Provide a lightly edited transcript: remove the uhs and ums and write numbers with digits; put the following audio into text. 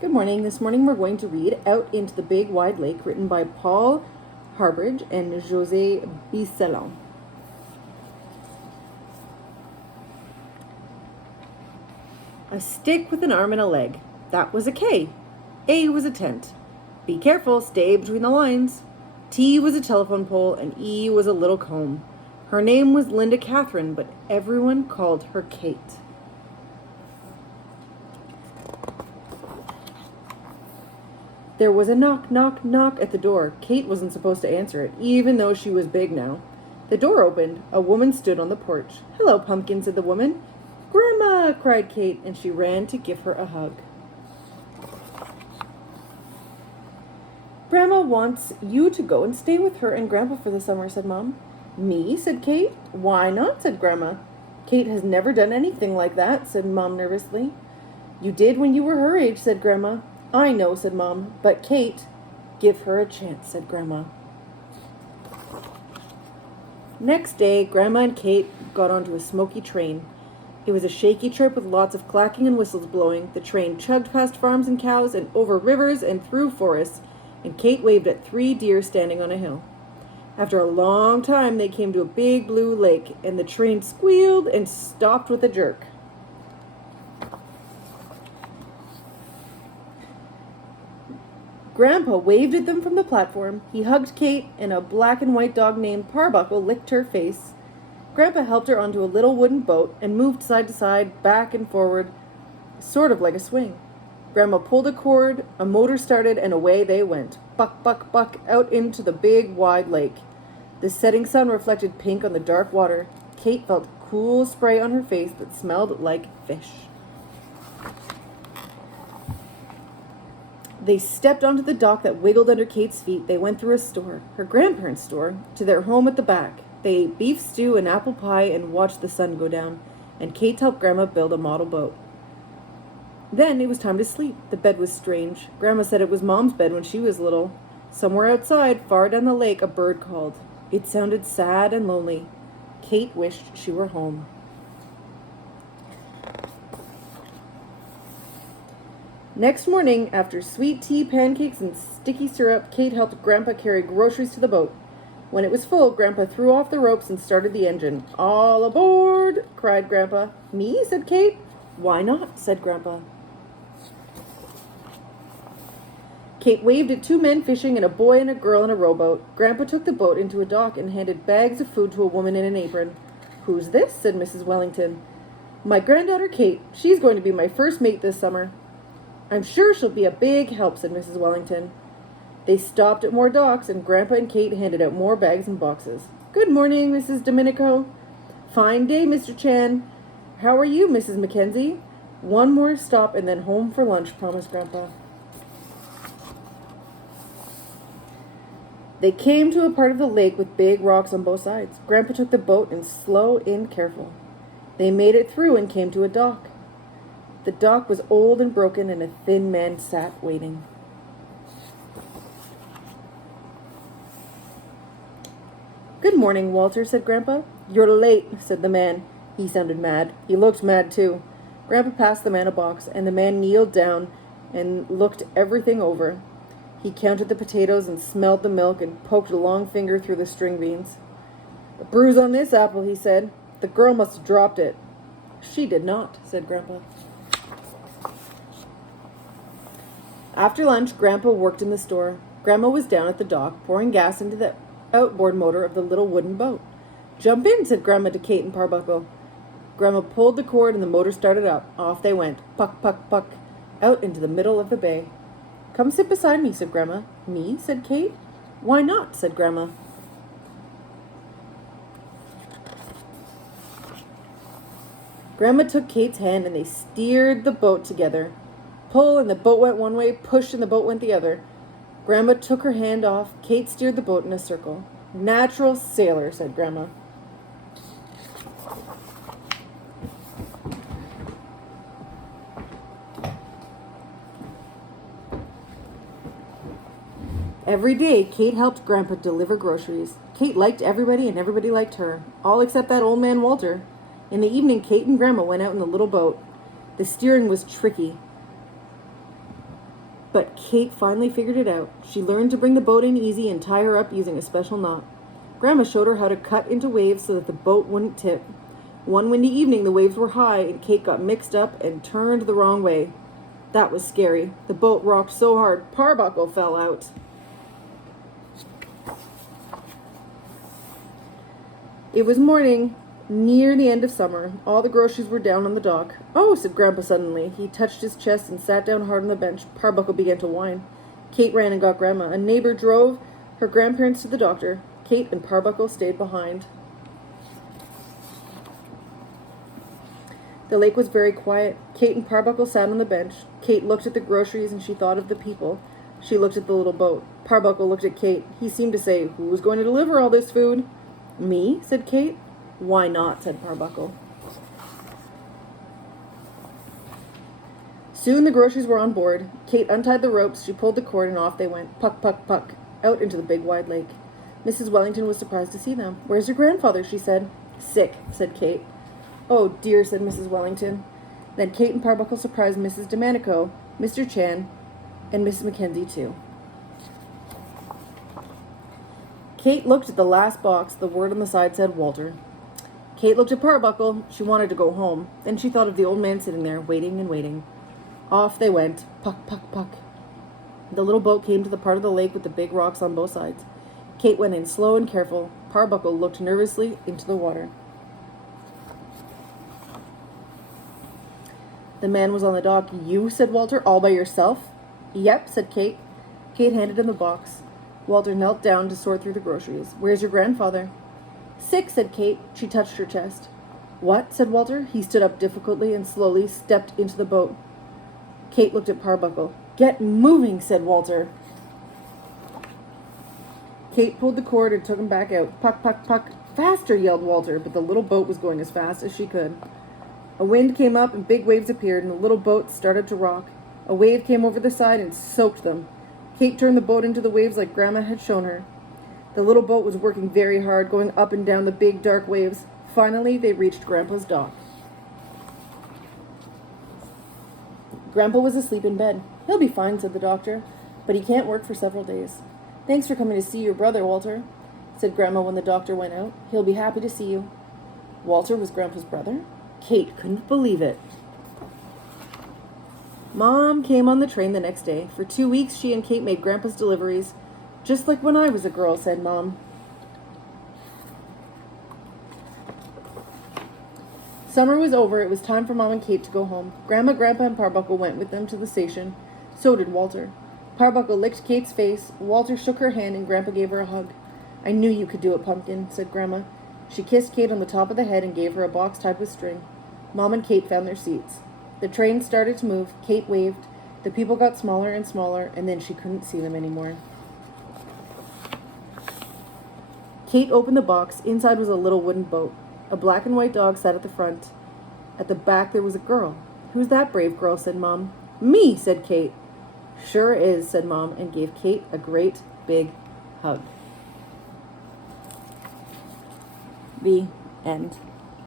Good morning. This morning we're going to read Out into the Big Wide Lake, written by Paul Harbridge and José Bicelon. A stick with an arm and a leg. That was a K. A was a tent. Be careful, stay between the lines. T was a telephone pole and E was a little comb. Her name was Linda Catherine, but everyone called her Kate. There was a knock, knock, knock at the door. Kate wasn't supposed to answer it, even though she was big now. The door opened. A woman stood on the porch. "Hello, Pumpkin," said the woman. "Grandma!" cried Kate, and she ran to give her a hug. "Grandma wants you to go and stay with her and Grandpa for the summer," said Mom. "Me?" said Kate. "Why not?" said Grandma. "Kate has never done anything like that," said Mom nervously. "You did when you were her age," said Grandma. "I know," said Mom, "but Kate..." "Give her a chance," said Grandma. Next day, Grandma and Kate got onto a smoky train. It was a shaky trip with lots of clacking and whistles blowing. The train chugged past farms and cows and over rivers and through forests, and Kate waved at 3 deer standing on a hill. After a long time, they came to a big blue lake, and the train squealed and stopped with a jerk. Grandpa waved at them from the platform. He hugged Kate, and a black and white dog named Parbuckle licked her face. Grandpa helped her onto a little wooden boat and moved side to side, back and forward, sort of like a swing. Grandma pulled a cord, a motor started, and away they went, buck, buck, buck, out into the big, wide lake. The setting sun reflected pink on the dark water. Kate felt cool spray on her face that smelled like fish. They stepped onto the dock that wiggled under Kate's feet. They went through a store, her grandparents' store, to their home at the back. They ate beef stew and apple pie and watched the sun go down, and Kate helped Grandma build a model boat. Then it was time to sleep. The bed was strange. Grandma said it was Mom's bed when she was little. Somewhere outside, far down the lake, a bird called. It sounded sad and lonely. Kate wished she were home. Next morning, after sweet tea, pancakes, and sticky syrup, Kate helped Grandpa carry groceries to the boat. When it was full, Grandpa threw off the ropes and started the engine. "All aboard!" cried Grandpa. "Me?" said Kate. "Why not?" said Grandpa. Kate waved at 2 men fishing and a boy and a girl in a rowboat. Grandpa took the boat into a dock and handed bags of food to a woman in an apron. "Who's this?" said Mrs. Wellington. "My granddaughter Kate. She's going to be my first mate this summer." "I'm sure she'll be a big help," said Mrs. Wellington. They stopped at more docks, and Grandpa and Kate handed out more bags and boxes. "Good morning, Mrs. Domenico." "Fine day, Mr. Chan." "How are you, Mrs. Mackenzie?" "One more stop and then home for lunch," promised Grandpa. They came to a part of the lake with big rocks on both sides. Grandpa took the boat and slow and careful. They made it through and came to a dock. The dock was old and broken, and a thin man sat waiting. "Good morning, Walter," said Grandpa. "You're late," said the man. He sounded mad. He looked mad, too. Grandpa passed the man a box, and the man kneeled down and looked everything over. He counted the potatoes and smelled the milk and poked a long finger through the string beans. "A bruise on this apple," he said. "The girl must have dropped it." "She did not," said Grandpa. After lunch, Grandpa worked in the store. Grandma was down at the dock, pouring gas into the outboard motor of the little wooden boat. "Jump in," said Grandma to Kate and Parbuckle. Grandma pulled the cord and the motor started up. Off they went, puck, puck, puck, out into the middle of the bay. "Come sit beside me," said Grandma. "Me?" said Kate. "Why not?" said Grandma. Grandma took Kate's hand and they steered the boat together. Pull and the boat went one way, push and the boat went the other. Grandma took her hand off. Kate steered the boat in a circle. "Natural sailor," said Grandma. Every day, Kate helped Grandpa deliver groceries. Kate liked everybody and everybody liked her, all except that old man Walter. In the evening, Kate and Grandma went out in the little boat. The steering was tricky. But Kate finally figured it out. She learned to bring the boat in easy and tie her up using a special knot. Grandma showed her how to cut into waves so that the boat wouldn't tip. One windy evening, the waves were high, and Kate got mixed up and turned the wrong way. That was scary. The boat rocked so hard, Parbuckle fell out. It was morning, near the end of summer. All the groceries were down on the dock. "Oh," said Grandpa suddenly. He touched his chest and sat down hard on the bench. Parbuckle began to whine. Kate ran and got Grandma. A neighbor drove her grandparents to the doctor. Kate and Parbuckle stayed behind. The lake was very quiet. Kate and Parbuckle sat on the bench. Kate looked at the groceries and she thought of the people. She looked at the little boat. Parbuckle looked at Kate. He seemed to say, "Who's going to deliver all this food?" "Me," said Kate. "Why not?" said Parbuckle. Soon the groceries were on board. Kate untied the ropes, she pulled the cord, and off they went, puck, puck, puck, out into the big wide lake. Mrs. Wellington was surprised to see them. "Where's your grandfather?" she said. "Sick," said Kate. "Oh, dear," said Mrs. Wellington. Then Kate and Parbuckle surprised Mrs. Domenico, Mr. Chan, and Mrs. Mackenzie, too. Kate looked at the last box. The word on the side said Walter. Kate looked at Parbuckle. She wanted to go home. Then she thought of the old man sitting there, waiting and waiting. Off they went, puck, puck, puck. The little boat came to the part of the lake with the big rocks on both sides. Kate went in slow and careful. Parbuckle looked nervously into the water. The man was on the dock. "You," said Walter, "all by yourself?" "Yep," said Kate. Kate handed him the box. Walter knelt down to sort through the groceries. "Where's your grandfather?" "Sick," said Kate. She touched her chest. "What?" said Walter. He stood up difficultly and slowly stepped into the boat. Kate looked at Parbuckle. "Get moving," said Walter. Kate pulled the cord and took him back out. "Puck, puck, puck." "Faster," yelled Walter, but the little boat was going as fast as she could. A wind came up and big waves appeared, and the little boat started to rock. A wave came over the side and soaked them. Kate turned the boat into the waves like Grandma had shown her. The little boat was working very hard, going up and down the big, dark waves. Finally, they reached Grandpa's dock. Grandpa was asleep in bed. "He'll be fine," said the doctor, "but he can't work for several days." "Thanks for coming to see your brother, Walter," said Grandma when the doctor went out. "He'll be happy to see you." Walter was Grandpa's brother? Kate couldn't believe it. Mom came on the train the next day. For 2 weeks, she and Kate made Grandpa's deliveries. "Just like when I was a girl," said Mom. Summer was over. It was time for Mom and Kate to go home. Grandma, Grandpa, and Parbuckle went with them to the station. So did Walter. Parbuckle licked Kate's face. Walter shook her hand, and Grandpa gave her a hug. "I knew you could do it, Pumpkin," said Grandma. She kissed Kate on the top of the head and gave her a box tied with string. Mom and Kate found their seats. The train started to move. Kate waved. The people got smaller and smaller, and then she couldn't see them anymore. Kate opened the box. Inside was a little wooden boat. A black and white dog sat at the front. At the back there was a girl. "Who's that brave girl?" said Mom. "Me," said Kate. "Sure is," said Mom, and gave Kate a great big hug. The end.